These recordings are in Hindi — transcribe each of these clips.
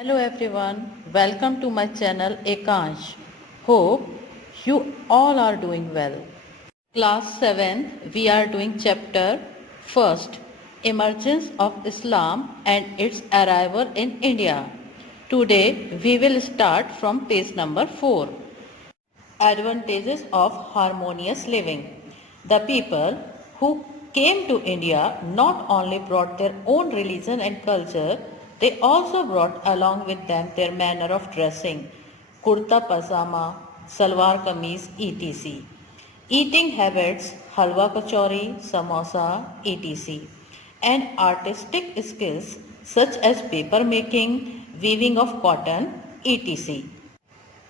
Hello everyone, welcome to my channel Ekansh. Hope you all are doing well. Class 7, we are doing chapter first, Emergence of Islam and its arrival in India. Today we will start from page number 4. Advantages of harmonious living. The people who came to India not only brought their own religion and culture, they also brought along with them their manner of dressing, kurta pajama, salwar kameez, etc. Eating habits, halwa kachori, samosa, etc. And artistic skills such as paper making, weaving of cotton, etc.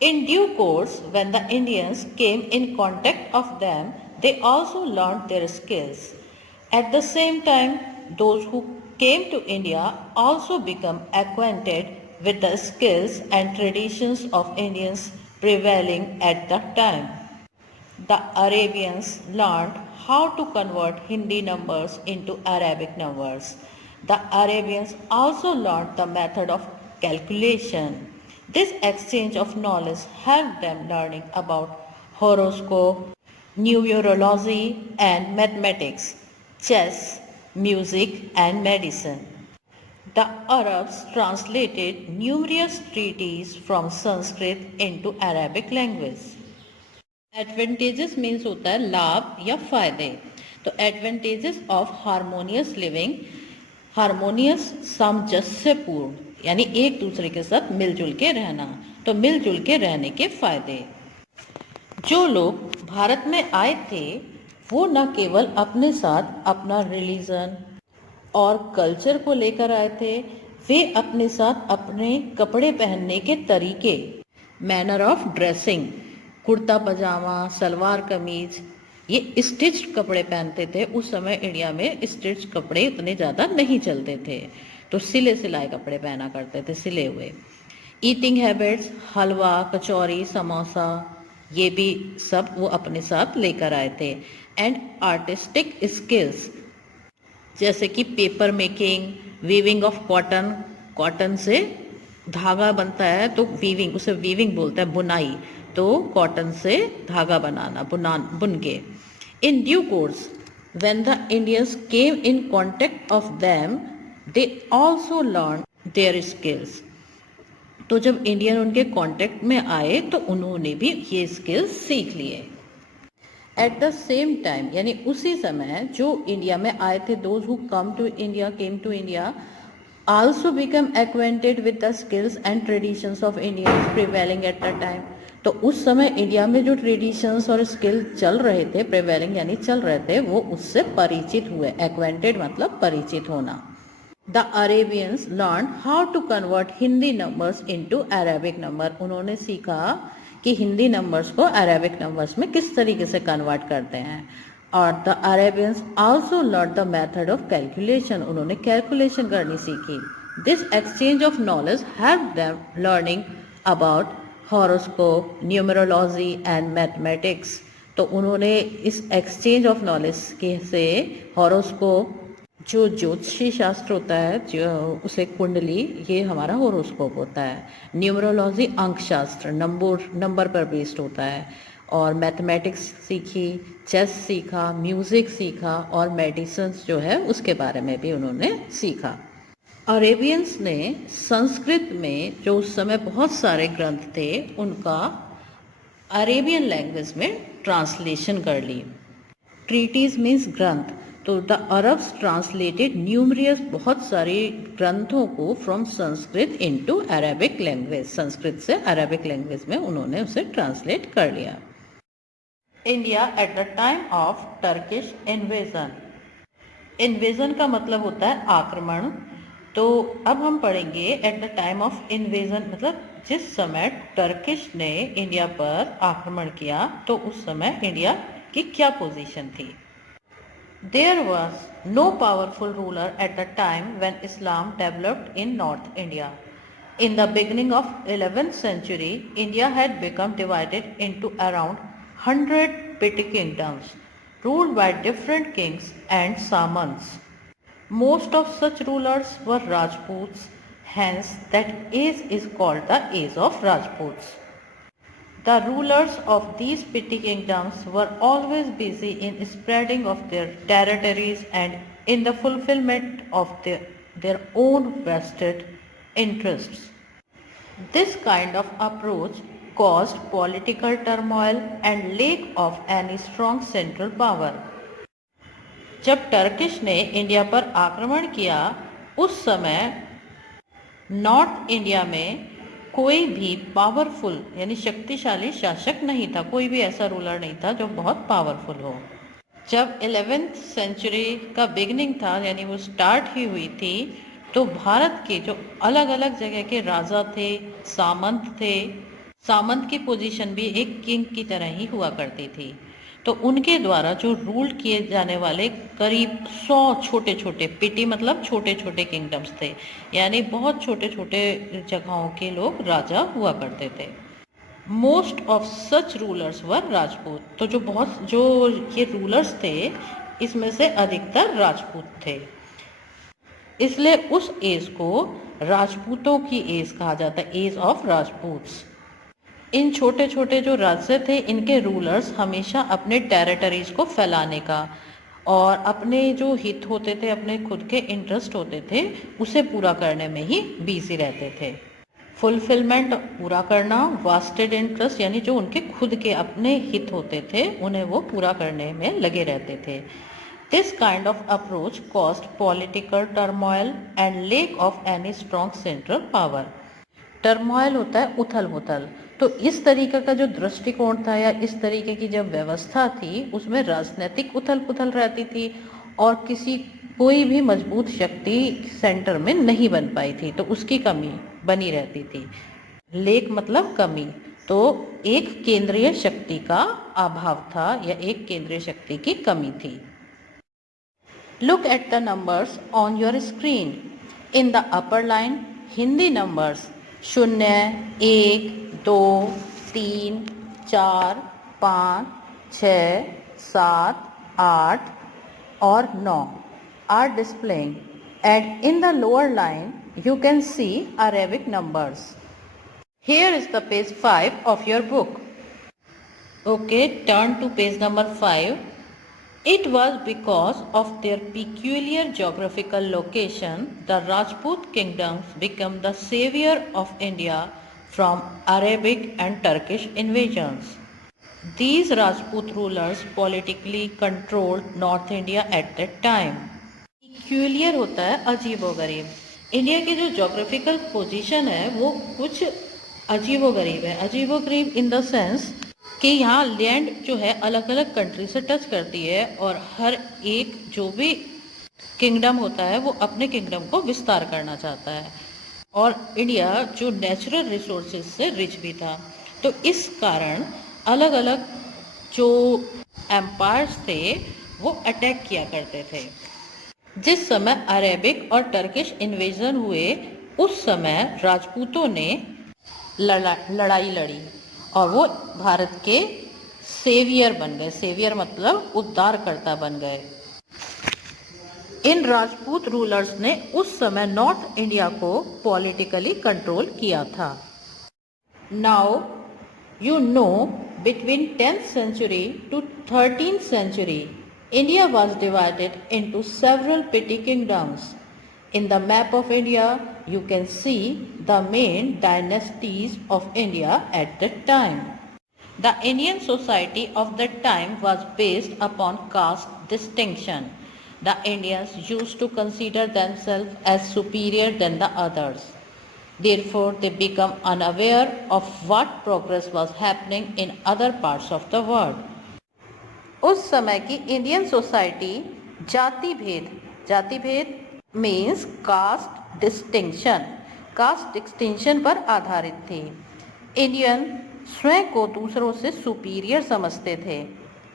In due course, when the Indians came in contact of them, they also learned their skills. At the same time, those who came to India also become acquainted with the skills and traditions of Indians prevailing at that time. The Arabians learned how to convert Hindi numbers into Arabic numbers. The Arabians also learned the method of calculation. This exchange of knowledge helped them learning about horoscope, numerology and mathematics, chess, music and medicine. The Arabs translated numerous treaties from Sanskrit into Arabic language. Advantages means होता है लाभ या फायदे. तो advantages of harmonious living, harmonious सामंजस्यपूर्ण यानी एक दूसरे के साथ मिलजुल के रहना. तो मिलजुल के रहने के फायदे. जो लोग भारत में आए थे वो न केवल अपने साथ अपना रिलीजन और कल्चर को लेकर आए थे, वे अपने साथ अपने कपड़े पहनने के तरीके, मैनर ऑफ ड्रेसिंग, कुर्ता पजामा, सलवार कमीज, ये स्टिच्ड कपड़े पहनते थे. उस समय इंडिया में स्टिच्ड कपड़े इतने ज़्यादा नहीं चलते थे, तो सिले सिलाए कपड़े पहना करते थे, सिले हुए. ईटिंग हैबिट्स, हलवा, कचौरी, समोसा, ये भी सब वो अपने साथ लेकर आए थे. एंड आर्टिस्टिक स्किल्स जैसे कि paper making, weaving of cotton, cotton से धागा बनता है तो वीविंग, उसे वीविंग बोलते हैं, बुनाई. तो कॉटन से धागा बनाना, बुन के. In due course when the Indians came in contact of them they also learn their skills. तो जब इंडियन उनके कांटेक्ट में आए तो उन्होंने भी ये स्किल्स सीख लिए. एट द सेम टाइम यानी उसी समय जो इंडिया में आए थे, those who came to India also become acquainted with the skills and traditions of Indians prevailing at the time. तो उस समय इंडिया में जो ट्रेडिशंस और स्किल चल रहे थे, प्रिवेलिंग यानी चल रहे थे, वो उससे परिचित हुए. एक्वेंटेड मतलब परिचित होना. The Arabians learn how to convert Hindi numbers into Arabic number. उन्होंने सीखा कि हिंदी नंबर्स को अरेबिक नंबर्स में किस तरीके से कन्वर्ट करते हैं. और the Arabians also learn the method of calculation. उन्होंने कैलकुलेशन करनी सीखी. This exchange of knowledge help them learning about horoscope, numerology and mathematics. तो उन्होंने इस एक्सचेंज ऑफ नॉलेज के से हॉरोस्कोप, जो ज्योतिषी शास्त्र होता है, जो उसे कुंडली, ये हमारा हॉरोस्कोप होता है. न्यूमरोलॉजी अंक शास्त्र, नंबर पर बेस्ड होता है. और मैथमेटिक्स सीखी, चेस सीखा, म्यूज़िक सीखा और मेडिसिन जो है उसके बारे में भी उन्होंने सीखा. अरेबियंस ने संस्कृत में जो उस समय बहुत सारे ग्रंथ थे उनका अरेबियन लैंग्वेज में ट्रांसलेशन कर ली. ट्रीटीज मीन्स ग्रंथ. तो द अरब्स ट्रांसलेटेड न्यूमरियस, बहुत सारे ग्रंथों को from Sanskrit into Arabic language, Sanskrit से अरेबिक लैंग्वेज में उन्होंने उसे ट्रांसलेट कर लिया. India at the time of Turkish invasion. Invasion का मतलब होता है आक्रमण. तो अब हम पढ़ेंगे at the time of invasion, मतलब जिस समय टर्किश ने इंडिया पर आक्रमण किया तो उस समय इंडिया की क्या पोजीशन थी. There was no powerful ruler at the time when Islam developed in North India. In the beginning of 11th century, India had become divided into around 100 petty kingdoms, ruled by different kings and Samans. Most of such rulers were Rajputs, Hence, that age is called the age of Rajputs. The rulers of these petty kingdoms were always busy in spreading of their territories and in the fulfillment of their own vested interests. This kind of approach caused political turmoil and lack of any strong central power. जब टर्किश ने इंडिया पर आक्रमण किया उस समय नॉर्थ इंडिया में कोई भी पावरफुल यानी शक्तिशाली शासक नहीं था, कोई भी ऐसा रूलर नहीं था जो बहुत पावरफुल हो। जब 11th सेंचुरी का बिगनिंग था यानी वो स्टार्ट ही हुई थी, तो भारत के जो अलग अलग जगह के राजा थे, सामंत थे, सामंत की पोजीशन भी एक किंग की तरह ही हुआ करती थी, तो उनके द्वारा जो रूल किए जाने वाले करीब 100 छोटे छोटे पेटी मतलब छोटे छोटे किंगडम्स थे, यानी बहुत छोटे छोटे जगहों के लोग राजा हुआ करते थे। Most of such rulers were Rajput, तो जो ये रूलर्स थे इसमें से अधिकतर राजपूत थे, इसलिए उस एज को राजपूतों की एज कहा जाता है, एज ऑफ राजपूत्स। इन छोटे छोटे जो राज्य थे इनके रूलर्स हमेशा अपने टेरिटरीज को फैलाने का और अपने जो हित होते थे, अपने खुद के इंटरेस्ट होते थे, उसे पूरा करने में ही बिजी रहते थे। फुलफिलमेंट पूरा करना, वास्टेड इंटरेस्ट यानी जो उनके खुद के अपने हित होते थे उन्हें वो पूरा करने में लगे रहते थे। This kind of approach cost political turmoil and lack of any strong central power. Turmoil होता है उथल पुथल, तो इस तरीके का जो दृष्टिकोण था या इस तरीके की जब व्यवस्था थी उसमें राजनीतिक उथल पुथल रहती थी और कोई भी मजबूत शक्ति सेंटर में नहीं बन पाई थी, तो उसकी कमी बनी रहती थी। लेक मतलब कमी, तो एक केंद्रीय शक्ति का अभाव था या एक केंद्रीय शक्ति की कमी थी। Look at the numbers on your screen. In the upper line, Hindi numbers 0, 1, 2, 3, 4, 5, 6, 7, 8 और 9 are displaying, and in the lower line you can see Arabic numbers. Here is the page 5 of your book. Okay, turn to page number 5. It was because of their peculiar geographical location the Rajput kingdoms became the savior of India from Arabic and Turkish invasions. These Rajput rulers politically controlled North India at that time. Peculiar होता है अजीबोगरीब। इंडिया की जो जोग्राफिकल पोजीशन है वो कुछ अजीबोगरीब है। अजीबोगरीब इन द सेंस कि यहाँ लैंड जो है अलग अलग कंट्री से टच करती है और हर एक जो भी किंगडम होता है वो अपने किंगडम को विस्तार करना चाहता है, और इंडिया जो नेचुरल रिसोर्सेज से रिच भी था, तो इस कारण अलग अलग जो एम्पायर्स थे वो अटैक किया करते थे। जिस समय अरेबिक और टर्किश इन्वेजन हुए उस समय राजपूतों ने लड़ाई लड़ी और वो भारत के सेवियर बन गए। सेवियर मतलब उद्धारकर्ता बन गए। इन राजपूत रूलर्स ने उस समय नॉर्थ इंडिया को पॉलिटिकली कंट्रोल किया था। Now you know, between 10th century to 13th century, India was divided into several petty kingdoms. In the map of India, you can see the main dynasties of India at that time. The Indian society of that time was based upon caste distinction. The Indians used to consider themselves as superior than the others. Therefore, they become unaware of what progress was happening in other parts of the world. उस समय की इंडियन सोसाइटी जाति भेद मीन्स कास्ट डिस्टिंक्शन पर आधारित थी। इंडियन स्वयं को दूसरों से सुपीरियर समझते थे,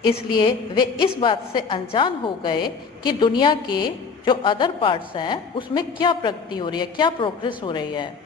इसलिए वे इस बात से अनजान हो गए कि दुनिया के जो अदर पार्ट्स हैं उसमें क्या प्रगति हो रही है, क्या प्रोग्रेस हो रही है।